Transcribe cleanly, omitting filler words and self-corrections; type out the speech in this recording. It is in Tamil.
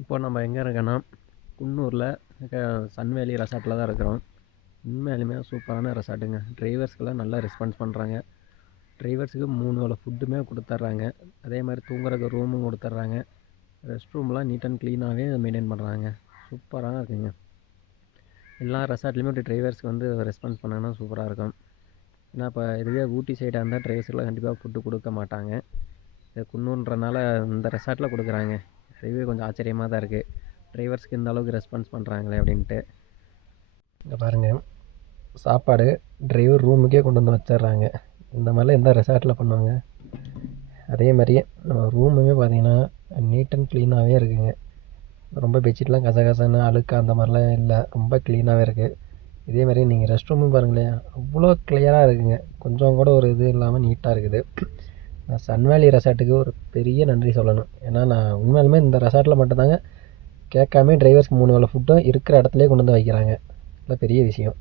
இப்போ நம்ம எங்கே இருக்கோன்னா குன்னூரில் சன்வேலி ரெசார்ட்டில் தான் இருக்கிறோம். உண்மையாலுமே சூப்பரான ரெசார்ட்டுங்க. டிரைவர்ஸ்க்கெல்லாம் நல்லா ரெஸ்பான்ஸ் பண்ணுறாங்க. டிரைவர்ஸுக்கு 3 வேளை ஃபுட்டுமே கொடுத்துட்றாங்க. அதே மாதிரி தூங்குறதுக்கு ரூமும் கொடுத்துட்றாங்க. ரெஸ்ட் ரூம்லாம் நீட் அண்ட் க்ளீனாகவே மெயின்டைன் பண்ணுறாங்க. சூப்பராக இருக்குங்க. எல்லா ரெசார்ட்லேயுமே இப்படி டிரைவர்ஸ்க்கு வந்து ரெஸ்பான்ஸ் பண்ணாங்கன்னா சூப்பராக இருக்கும். ஏன்னா இப்போ இதுவே ஊட்டி சைடாக இருந்தால் டிரைவர்ஸ்க்கெலாம் கண்டிப்பாக ஃபுட்டு கொடுக்க மாட்டாங்க. இது குன்னூர்ன்றனால இந்த ரெசார்ட்டில் கொடுக்குறாங்க. அதுவே கொஞ்சம் ஆச்சரியமாக தான் இருக்குது. டிரைவர்ஸ்க்கு இந்த அளவுக்கு ரெஸ்பான்ஸ் பண்ணுறாங்களே அப்படின்ட்டு. இங்கே பாருங்கள், சாப்பாடு டிரைவர் ரூமுக்கே கொண்டு வந்து வச்சிடுறாங்க. இந்த மாதிரிலாம் எந்த ரெசார்ட்டில் பண்ணுவாங்க? அதே மாதிரியே நம்ம ரூமுமே பார்த்திங்கன்னா நீட் அண்ட் க்ளீனாகவே இருக்குதுங்க. ரொம்ப பெட்ஷீட்லாம் கசகசன்னு அழுக்கு அந்த மாதிரிலாம் இல்லை, ரொம்ப க்ளீனாகவே இருக்குது. இதே மாதிரி நீங்கள் ரெஸ்ட் ரூமும் பாருங்களேன், அவ்வளோ கிளியராக இருக்குதுங்க. கொஞ்சம் கூட ஒரு இது இல்லாமல் நீட்டாக இருக்குது. நான் சன்வேலி ரெசார்ட்டுக்கு ஒரு பெரிய நன்றி சொல்லணும். ஏன்னா நான் உண்மையாலுமே இந்த ரெசார்ட்டில் மட்டும்தாங்க கேட்காம டிரைவர்ஸ்க்கு 3 வேளை ஃபுட்டும் இருக்கிற இடத்துலையே கொண்டு வந்து வைக்கிறாங்க. இதெல்லாம் பெரிய விஷயம்.